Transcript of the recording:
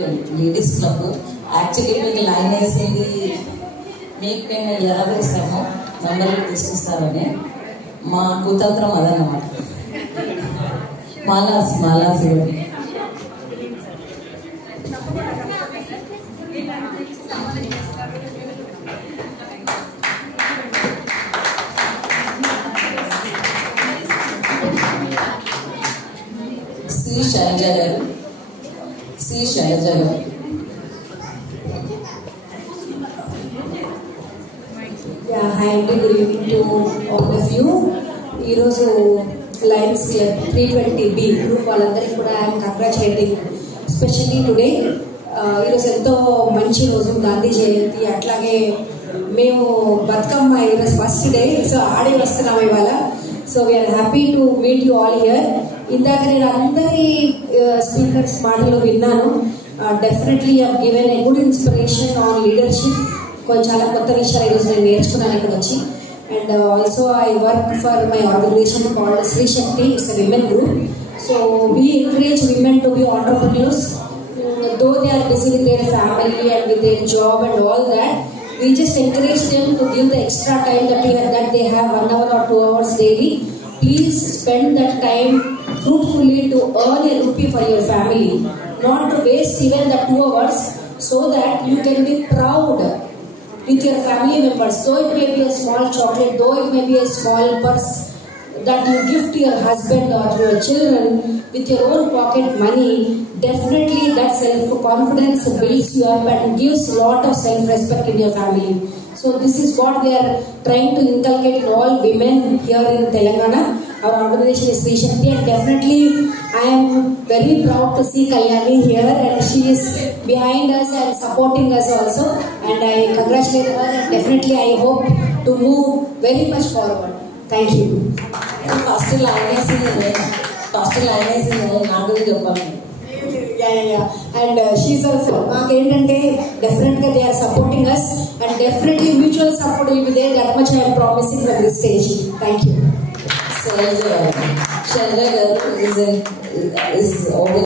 Ladies club actually మీకు line వేసింది మీకు మేము ఎలా వేస్తామో మెంబర్లు తీసుకొస్తారని మా కుతంత్రం అదన్నమాట. మాలాస్ శ్రీ శైలజ గారు. హాయ్ అండి, good evening to all of you. ఈరోజు లయన్స్ క్లబ్ 320B గ్రూప్ వాళ్ళందరికీ కూడా ఐఎమ్ కంగ్రాచులేటింగ్ స్పెషల్లీ టుడే. ఈరోజు ఎంతో మంచి రోజు, గాంధీ జయంతి. అట్లాగే మేము బతుకమ్మ ఈరోజు ఫస్ట్ డే, సో ఆడి వస్తున్నాం ఇవాళ. So we're happy to meet you all here. ఇందాక నేను అందరి స్పీకర్స్ మాటలు విన్నాను. Definitely I have given a good inspiration on leadership. చాలా కొత్త విషయాలు ఈరోజు నేను నేర్చుకున్నాను ఇక్కడ వచ్చి. And also I work for my organization called Shri Shakti. It's a women group. So we encourage women to be entrepreneurs. though they are busy with their family and with their job and all that, we just encourage them to give the extra time that they have 1 hour or 2 hours daily. Please spend that time fruitfully to earn a rupee for your family, not to waste even the 2 hours, so that you can be proud with your family members. Though it may be a small chocolate, though it may be a small purse that you give to your husband or your children with your own pocket money, definitely that self-confidence builds you up and gives a lot of self-respect in your family. So this is what we are trying to inculcate in all women here in Telangana. Our organization is Sri Shakti, and definitely I am very proud to see Kalyani here, and she is behind us and supporting us also, and I congratulate her, and definitely I hope to move very much forward. Thank you. First line వేసింది నాకు చెప్పాలి. And she's also మాకేంటంటే డెఫినెట్గా they are supporting us, and definitely mutual support will be there. That much I am promising from this stage. Thank you. Shailaja గారు